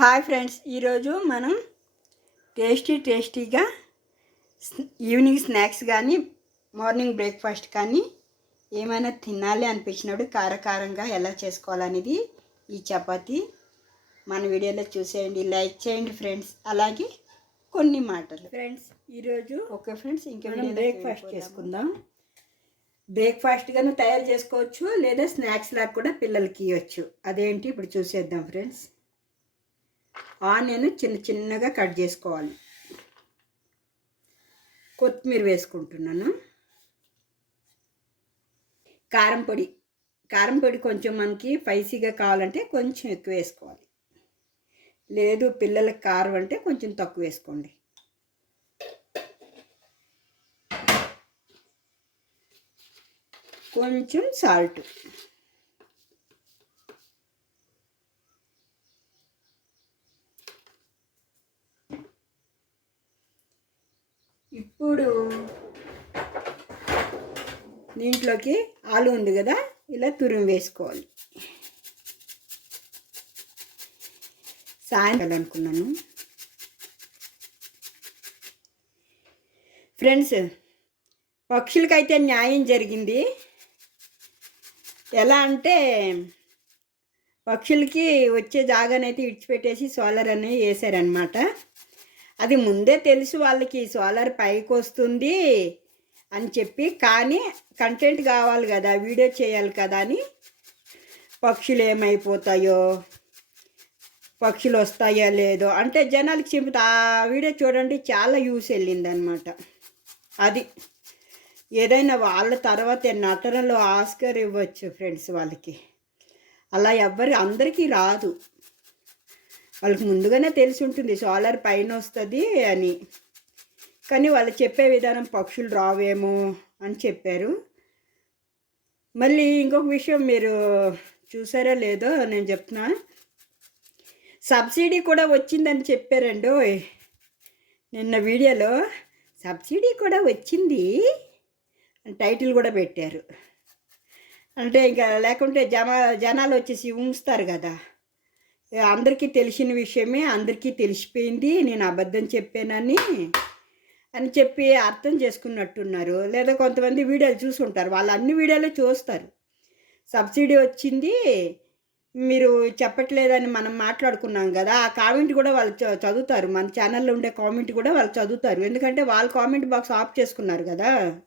Hi friends ఈరోజు మనం tasty టేస్టీగా ఈవినింగ్ స్నాక్స్ కానీ మార్నింగ్ బ్రేక్ఫాస్ట్ కానీ ఏమైనా తినాలి అనిపించినప్పుడు కారకారంగా ఎలా చేసుకోవాలనేది ఈ చపాతి. మన వీడియోలో చూసేయండి లైక్ చేయండి ఫ్రెండ్స్. అలాగే కొన్ని మాటలు. ఫ్రెండ్స్ ఈరోజు ఓకే ఫ్రెండ్స్ ఇంకా బ్రేక్ఫాస్ట్ చేసుకుందాం. బ్రేక్ఫాస్ట్గాను తయారు చేసుకోవచ్చు లేదా స్నాక్స్ లాగా కూడా పిల్లలకి ఇవ్వచ్చు. అదేంటి? ఇప్పుడు చూసేద్దాం ఫ్రెండ్స్. ఆనియన్ చిన్న చిన్నగా కట్ చేసుకోవాలి. కొత్తిమీర వేసుకుంటున్నాను. కారం పొడి. కారం పొడి కొంచెం మనకి స్పైసీగా కావాలంటే కొంచెం ఎక్కువ వేసుకోవాలి. లేదు పిల్లలకి కారం అంటే కొంచెం తక్కువ వేసుకోండి. కొంచెం సాల్ట్. ఇప్పుడు దీంట్లోకి ఆలు ఉంది కదా ఇలా తురిమి వేసుకోవాలి. సాయంత్రం అనుకున్నాను ఫ్రెండ్స్ పక్షులకైతే న్యాయం జరిగింది. ఎలా అంటే పక్షులకి వచ్చే జాగానైతే ఇడిచిపెట్టేసి సోలార్ అనేది వేసారనమాట అది ముందే తెలుసు వాళ్ళకి సోలార్ పైకి వస్తుంది అని చెప్పి కానీ కంటెంట్ కావాలి కదా వీడియో చేయాలి కదా అని. పక్షులు ఏమైపోతాయో పక్షులు వస్తాయో లేదో అంటే జనాలకి చెబుతా ఆ వీడియో చూడండి చాలా యూస్ వెళ్ళిందనమాట. అది ఏదైనా వాళ్ళ తర్వాత నటనలో ఆస్కర్ ఇవ్వచ్చు ఫ్రెండ్స్ వాళ్ళకి. అలా ఎవ్వరి అందరికీ రాదు. వాళ్ళకి ముందుగానే తెలిసి ఉంటుంది సోలార్ పైన వస్తుంది అని. కానీ వాళ్ళు చెప్పే విధానం పక్షులు రావేమో అని చెప్పారు. మళ్ళీ ఇంకొక విషయం మీరు చూసారో లేదో నేను చెప్తున్నా. సబ్సిడీ కూడా వచ్చిందని చెప్పారండి నిన్న వీడియోలో. సబ్సిడీ కూడా వచ్చింది అని టైటిల్ కూడా పెట్టారు. అంటే ఇంకా లేకుంటే జమ జనాలు వచ్చేసి ఉంచుతారు కదా. అందరికీ తెలిసిన విషయమే అందరికీ తెలిసిపోయింది నేను అబద్ధం చెప్పానని అని చెప్పి అర్థం చేసుకున్నట్టున్నారు. లేదా కొంతమంది వీడియోలు చూసుంటారు. వాళ్ళు అన్ని వీడియోలు చూస్తారు. సబ్సిడీ వచ్చింది మీరు చెప్పట్లేదని మనం మాట్లాడుకున్నాం కదా ఆ కామెంట్ కూడా వాళ్ళు చ- చదువుతారు. మన ఛానల్లో ఉండే కామెంట్ కూడా వాళ్ళు చదువుతారు. ఎందుకంటే వాళ్ళ కామెంట్ బాక్స్ ఆఫ్ చేసుకున్నారు కదా.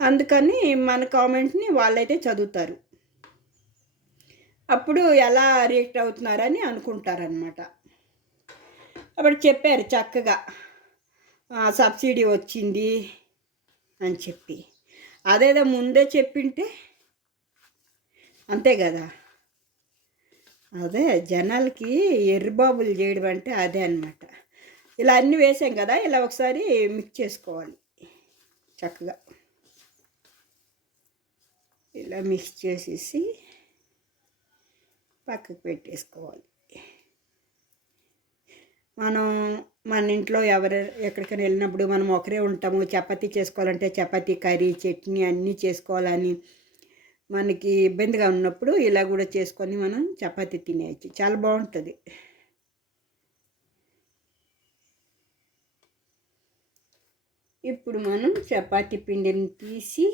అందుకని మన కామెంట్ని వాళ్ళైతే చదువుతారు. అప్పుడు ఎలా రియాక్ట్ అవుతున్నారని అనుకుంటారనమాట అప్పుడు చెప్పారు చక్కగా సబ్సిడీ వచ్చింది అని చెప్పి. అదేదో ముందే చెప్పింటే అంతే కదా. అదే జనాలకి ఎర్రబాబులు చేయడం అంటే అదే అనమాట ఇలా అన్నీ వేసాం కదా ఇలా ఒకసారి మిక్స్ చేసుకోవాలి. చక్కగా. ఇలా మిక్స్ చేసేసి పక్కకు పెట్టేసుకోవాలి. మనం మన ఇంట్లో ఎవరు ఎక్కడికైనా వెళ్ళినప్పుడు మనం ఒకరే ఉంటాము. చపాతీ చేసుకోవాలంటే చపాతీ కర్రీ చట్నీ అన్నీ చేసుకోవాలని మనకి ఇబ్బందిగా ఉన్నప్పుడు ఇలా కూడా చేసుకొని మనం చపాతీ తినేయచ్చు. చాలా బాగుంటుంది. ఇప్పుడు మనం చపాతీ పిండిని తీసి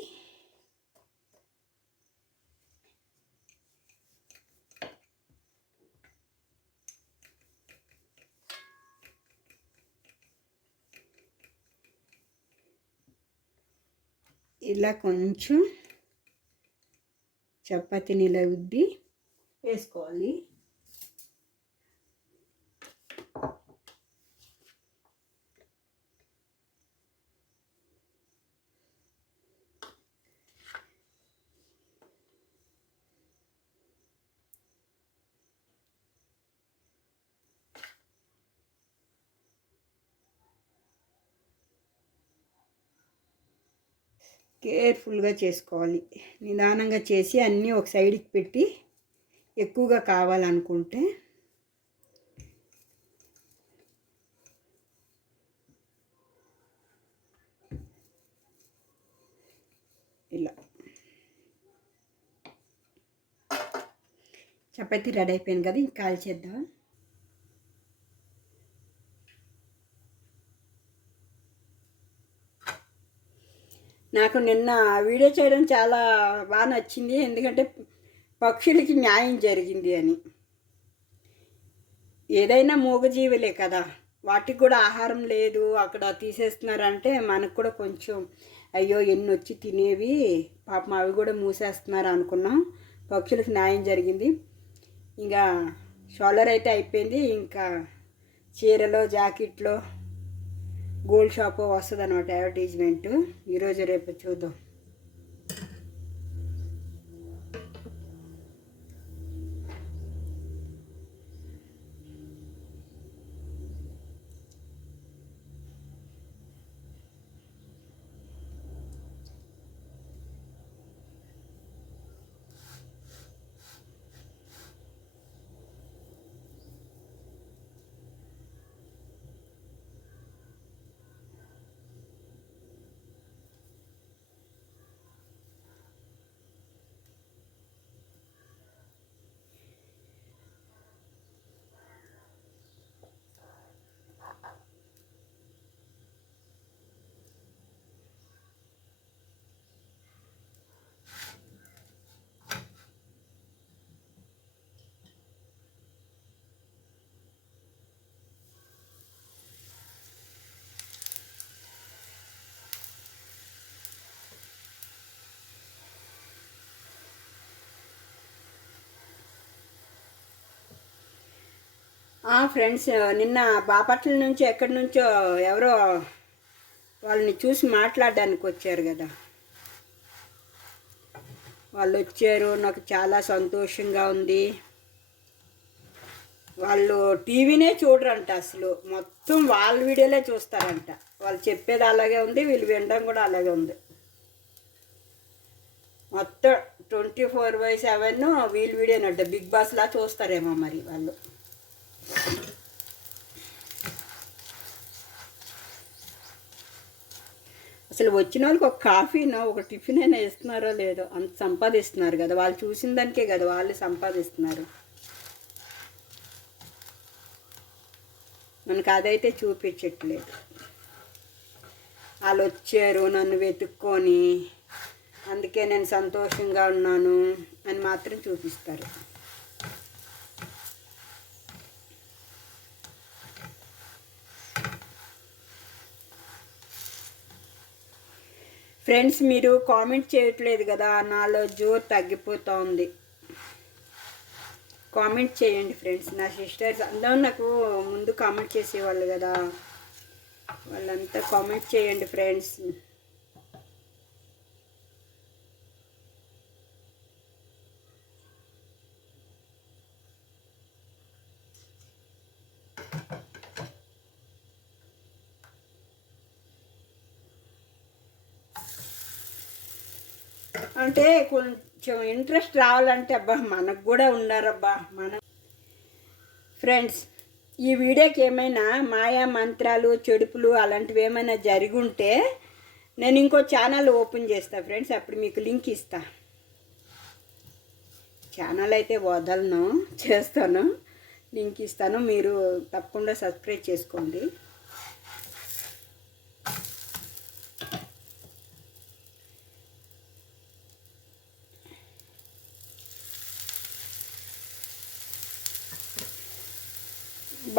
ఇలా కొంచెం చపాతీని ఇలా ఉద్ది వేసుకోవాలి. కేర్ఫుల్గా చేసుకోవాలి. నిదానంగా చేసి అన్నీ ఒక సైడ్కి పెట్టి ఎక్కువగా కావాలనుకుంటే ఇలా. చపాతీ రెడీ అయిపోయింది కదా ఇంకా కాల్ చేద్దాం నాకు నిన్న వీడియో చేయడం చాలా బాగా నచ్చింది. ఎందుకంటే పక్షులకి న్యాయం జరిగింది అని. ఏదైనా మూగజీవులే కదా. వాటికి కూడా ఆహారం లేదు. అక్కడ తీసేస్తున్నారంటే మనకు కూడా కొంచెం అయ్యో ఎన్ని వచ్చి తినేవి. పాపం అవి కూడా మూసేస్తున్నారు అనుకున్నాం. పక్షులకు న్యాయం జరిగింది. ఇంకా షోలర్ అయితే అయిపోయింది. ఇంకా చీరలో జాకెట్లో గోల్డ్ షాప్ వస్తుంది అనమాట అడ్వర్టైజ్మెంట్ ఈరోజు రేపు చూద్దాం. ఫ్రెండ్స్ నిన్న బాపట్ల నుంచి ఎక్కడి నుంచో ఎవరో వాళ్ళని చూసి మాట్లాడడానికి వచ్చారు కదా. వాళ్ళు వచ్చారు నాకు చాలా సంతోషంగా ఉంది. వాళ్ళు టీవీనే చూడరంట అసలు. మొత్తం వాళ్ళ వీడియోలే చూస్తారంట. వాళ్ళు చెప్పేది అలాగే ఉంది వీళ్ళు వినడం కూడా అలాగే ఉంది. మొత్తం ట్వంటీ ఫోర్ బై సెవెన్ వీళ్ళు వీడియోనంట. బిగ్ బాస్లా చూస్తారేమో మరి వాళ్ళు. అసలు వచ్చిన వాళ్ళకి ఒక కాఫీనో ఒక టిఫిన్ అయినా ఇస్తున్నారో లేదో అంత సంపాదిస్తున్నారు కదా. వాళ్ళు చూసిన దానికే కదా వాళ్ళు సంపాదిస్తున్నారు. మనకు అదైతే చూపించట్లేదు. వాళ్ళు వచ్చారు నన్ను వెతుక్కొని అందుకే నేను సంతోషంగా ఉన్నాను అని మాత్రం చూపిస్తారు. ఫ్రెండ్స్ మీరు కామెంట్ చేయట్లేదు కదా నాలో జోర్ తగ్గిపోతూ ఉంది కామెంట్ చేయండి ఫ్రెండ్స్ నా సిస్టర్స్ అందరూ నాకు ముందు కామెంట్ చేసేవాళ్ళు కదా. వాళ్ళంతా కామెంట్ చేయండి ఫ్రెండ్స్. అంటే కొంచెం ఇంట్రెస్ట్ రావాలంటే అబ్బా మనకు కూడా ఉన్నారబ్బా మన. ఫ్రెండ్స్ ఈ వీడియోకి ఏమైనా మాయా మంత్రాలు చెడుపులు అలాంటివి ఏమైనా జరిగి ఉంటే నేను ఇంకో ఛానల్ ఓపెన్ చేస్తాను ఫ్రెండ్స్ అప్పుడు మీకు లింక్ ఇస్తా. ఛానల్ అయితే వదలను చేస్తాను. లింక్ ఇస్తాను. మీరు తప్పకుండా సబ్స్క్రైబ్ చేసుకోండి.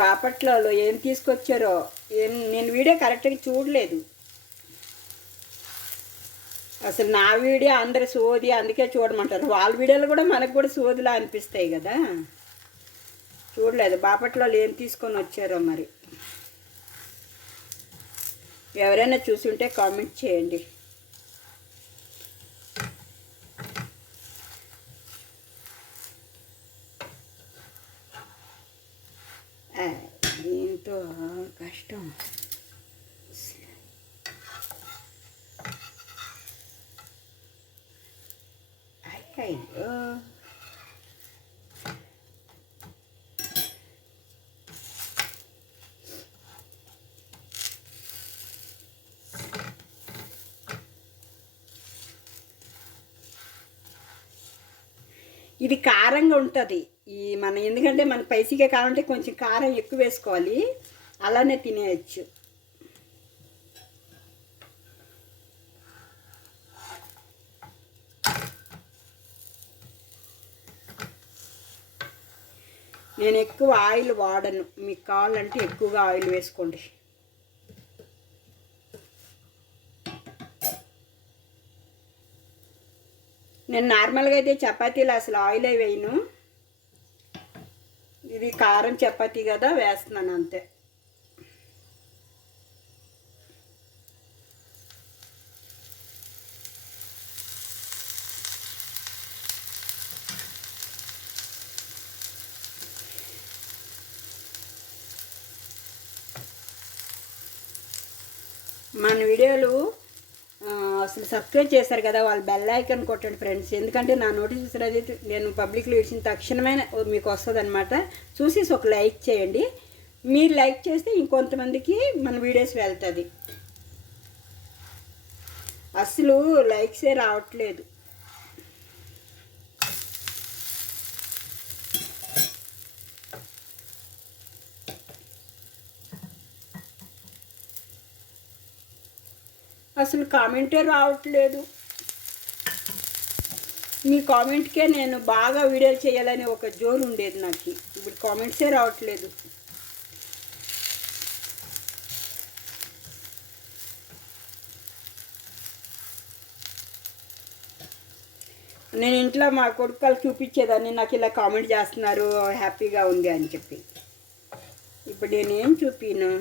బాపట్లలో ఏం తీసుకొచ్చారో ఏం నేను వీడియో కరెక్ట్గా చూడలేదు. అసలు నా వీడియో అందరు సోది అందుకే చూడమంటారు. వాళ్ళ వీడియోలు కూడా మనకు కూడా సోదిలా అనిపిస్తాయి కదా. చూడలేదు బాపట్లలో ఏం తీసుకొని వచ్చారో మరి. ఎవరైనా చూసుంటే కామెంట్ చేయండి. కష్టం. అయ్యో ఇది కారంగా ఉంటుంది. ఈ మన ఎందుకంటే మన స్పైసీగా కావాలంటే కొంచెం కారం ఎక్కువ వేసుకోవాలి. అలానే తినేయచ్చు. నేను ఎక్కువ ఆయిల్ వాడను. మీకు కావాలంటే ఎక్కువగా ఆయిల్ వేసుకోండి. నేను నార్మల్గా అయితే చపాతీలు అసలు ఆయిల్ వేయను. ఇది కారం చపాతీ కదా వేస్తున్నాను అంతే. మన వీడియోలు అసలు సబ్స్క్రైబ్ చేశారు కదా వాళ్ళు బెల్ ఐకన్ కొట్టండి ఫ్రెండ్స్ ఎందుకంటే నా నోటిఫికేషన్ అది నేను పబ్లిక్లో ఇచ్చిన తక్షణమే మీకు వస్తుంది అనమాట చూసి ఒక లైక్ చేయండి. మీరు లైక్ చేస్తే ఇంకొంతమందికి మన వీడియోస్ వెళ్తుంది. అసలు లైక్సే రావట్లేదు. అసలు కామెంటే రావట్లేదు. మీ కామెంట్కే నేను బాగా వీడియో చేయాలని ఒక జోరు ఉండేది నాకు. ఇప్పుడు కామెంట్సే రావట్లేదు. నేను ఇంట్లో మా కొడుకులు చూపించేదాన్ని నాకు ఇలా కామెంట్ చేస్తున్నారు హ్యాపీగా ఉంది అని చెప్పి. ఇప్పుడు నేనేం చూపిను?